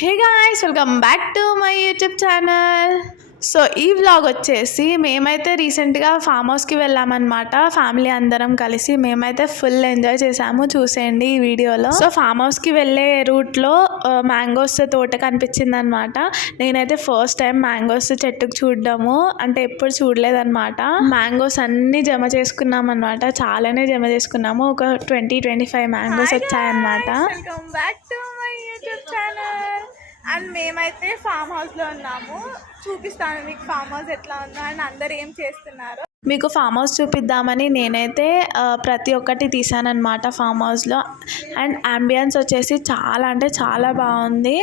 Hey guys, welcome back to my YouTube channel. So ఈ vlog వచ్చేసి మేమైతే రీసెంట్గా ఫామ్ హౌస్కి వెళ్ళామన్నమాట. ఫ్యామిలీ అందరం కలిసి మేమైతే ఫుల్ ఎంజాయ్ చేసాము. చూసేయండి ఈ వీడియోలో. సో ఫామ్ హౌస్కి వెళ్ళే రూట్లో మ్యాంగోస్ తోట కనిపించింది అనమాట. నేనైతే ఫస్ట్ టైం మ్యాంగోస్ చెట్టుకు చూడడము, అంటే ఎప్పుడు చూడలేదన్నమాట. మ్యాంగోస్ అన్ని జమ చేసుకున్నాం అనమాట. చాలానే జమ చేసుకున్నాము. ఒక 20-25 మ్యాంగోస్ వచ్చాయన్నమాట. Welcome back to my YouTube channel. And మేమైతే ఫామ్ హౌస్లో ఉన్నాము. చూపిస్తాను మీకు ఫామ్ హౌస్ ఎట్లా ఉందో అండ్ అందరు ఏం చేస్తున్నారు. మీకు ఫామ్ హౌస్ చూపిద్దామని నేనైతే ప్రతి ఒక్కటి తీసానమాట ఫామ్ హౌస్లో. అండ్ అంబియన్స్ వచ్చేసి చాలా అంటే చాలా బాగుంది.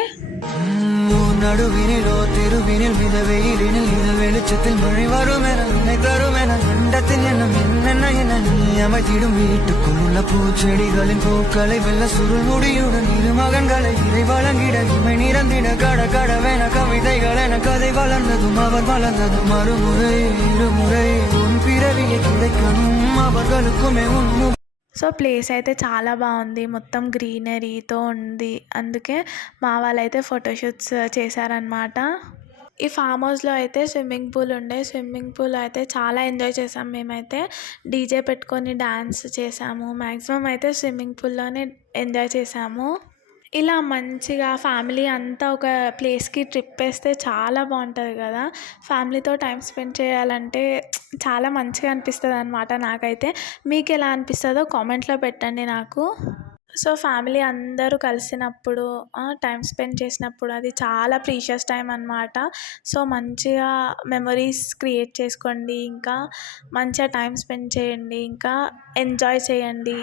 நடுவினிலோ திருவினில் மிதவெயிலினில் இது வெளிச்சத்தில் மழை வரும் என நினைத்தரும் என எண்ணத்தில் எண்ணம் என்னென்ன என நீ அமைத்திடும் வீட்டுக்குள்ள பூச்செடிகளின் பூக்களை வெள்ள சுருள் முடியுடன் இரு மகன்களை இறை வழங்கிட இமை நிறந்திட கட கடவென கவிதைகள் என கதை வளர்ந்ததும் அவர் வளர்ந்ததும் மறுமுறை இருமுறை உன் பிறவியை கிடைக்கணும் அவர்களுக்குமே உன். సో ప్లేస్ అయితే చాలా బాగుంది, మొత్తం గ్రీనరీతో ఉంది. అందుకే మా వాళ్ళైతే ఫోటోషూట్స్ చేశారనమాట. ఈ ఫామ్ హౌస్లో అయితే స్విమ్మింగ్ పూల్ ఉండే. స్విమ్మింగ్ పూల్ అయితే చాలా ఎంజాయ్ చేసాం. మేమైతే డీజే పెట్టుకొని డ్యాన్స్ చేసాము. మ్యాక్సిమం అయితే స్విమ్మింగ్ పూల్లోనే ఎంజాయ్ చేసాము. ఇలా మంచిగా ఫ్యామిలీ అంతా ఒక ప్లేస్కి ట్రిప్ వేస్తే చాలా బాగుంటుంది కదా. ఫ్యామిలీతో టైం స్పెండ్ చేయాలంటే చాలా మంచిగా అనిపిస్తుంది అనమాట నాకైతే. మీకు ఎలా అనిపిస్తుందో కామెంట్లో పెట్టండి నాకు. సో ఫ్యామిలీ అందరూ కలిసినప్పుడు టైం స్పెండ్ చేసినప్పుడు అది చాలా ప్రీషియస్ టైం అనమాట. సో మంచిగా మెమరీస్ క్రియేట్ చేసుకోండి, ఇంకా మంచిగా టైం స్పెండ్ చేయండి, ఇంకా ఎంజాయ్ చేయండి.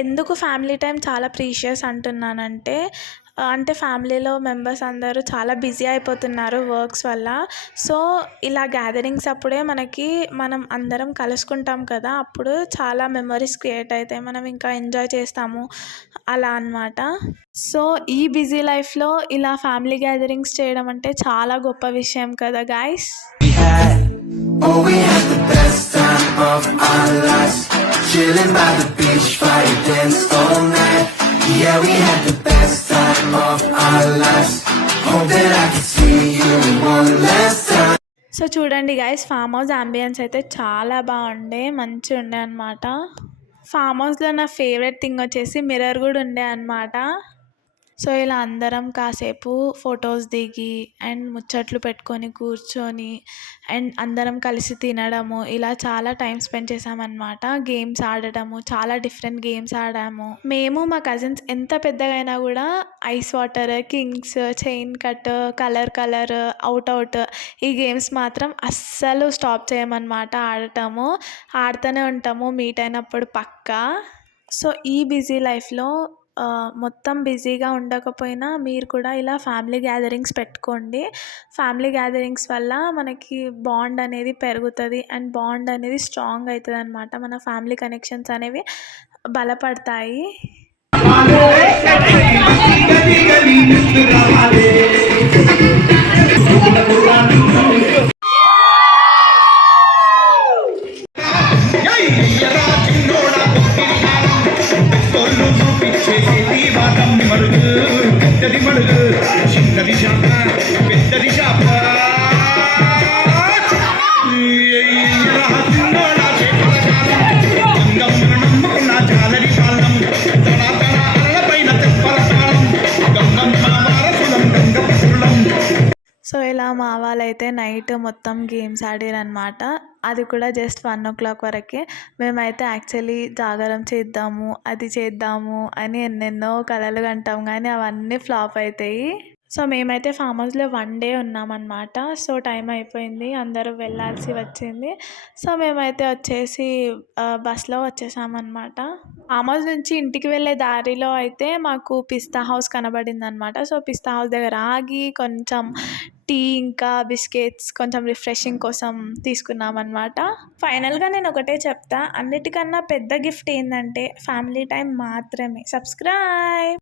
ఎందుకు ఫ్యామిలీ టైం చాలా ప్రీషియస్ అంటున్నానంటే, అంటే ఫ్యామిలీలో మెంబర్స్ అందరూ చాలా బిజీ అయిపోతున్నారు వర్క్స్ వల్ల. సో ఇలా గ్యాదరింగ్స్ అప్పుడే మనం అందరం కలుసుకుంటాం కదా, అప్పుడు చాలా మెమరీస్ క్రియేట్ అవుతాయి, మనం ఇంకా ఎంజాయ్ చేస్తాము అలా అన్నమాట. సో ఈ బిజీ లైఫ్లో ఇలా ఫ్యామిలీ గ్యాదరింగ్స్ చేయడం అంటే చాలా గొప్ప విషయం కదా guys. Chilling by the beach, party dance all night. Yeah, we had the best time of our lives. Hope that I can see you one last time. So చూడండి guys, farm house ambience అయితే చాలా బాగుండే, మంచిగా ఉండే అనమాట. Form హౌస్లో నా favourite thing వచ్చేసి మిర్రర్ కూడా ఉండే అనమాట. సో ఇలా అందరం కాసేపు ఫొటోస్ దిగి అండ్ ముచ్చట్లు పెట్టుకొని కూర్చొని అండ్ అందరం కలిసి తినడము, ఇలా చాలా టైం స్పెండ్ చేసామన్నమాట. గేమ్స్ ఆడటము, చాలా డిఫరెంట్ గేమ్స్ ఆడాము. మేము మా కజిన్స్ ఎంత పెద్దగా అయినా కూడా ice water, Kings, chain cut, colour out ఈ గేమ్స్ మాత్రం అస్సలు స్టాప్ చేయమన్నమాట. ఆడుతూనే ఉంటాము మీట్ అయినప్పుడు పక్కా. సో ఈ బిజీ లైఫ్లో మొత్తం బిజీగా ఉండకపోయినా మీరు కూడా ఇలా ఫ్యామిలీ గ్యాదరింగ్స్ పెట్టుకోండి. ఫ్యామిలీ గ్యాదరింగ్స్ వల్ల మనకి బాండ్ అనేది పెరుగుతుంది అండ్ బాండ్ అనేది స్ట్రాంగ్ అవుతుంది అనమాట. మన ఫ్యామిలీ కనెక్షన్స్ అనేవి బలపడతాయి. సో ఇలా మా వాళ్ళైతే నైట్ మొత్తం గేమ్స్ ఆడారనమాట. అది కూడా జస్ట్ 1 o'clock వరకే. మేమైతే యాక్చువల్లీ జాగారం చేద్దాము, అది చేద్దాము అని ఎన్నెన్నో కలలు కంటాం, కానీ అవన్నీ ఫ్లాప్ అవుతాయి. సో మేమైతే ఫామ్ హౌస్లో 1 day ఉన్నామన్నమాట. సో టైం అయిపోయింది, అందరూ వెళ్ళాల్సి వచ్చింది. సో మేమైతే వచ్చేసి బస్లో వచ్చేసామన్నమాట. ఫామ్ హౌస్ నుంచి ఇంటికి వెళ్ళే దారిలో అయితే మాకు పిస్తా హౌస్ కనబడింది అనమాట. సో పిస్తా హౌస్ దగ్గర ఆగి కొంచెం టీ ఇంకా బిస్కెట్స్ కొంచెం రిఫ్రెషింగ్ కోసం తీసుకున్నామన్నమాట. ఫైనల్గా నేను ఒకటే చెప్తా, అన్నిటికన్నా పెద్ద గిఫ్ట్ ఏంటంటే ఫ్యామిలీ టైం మాత్రమే. సబ్స్క్రైబ్.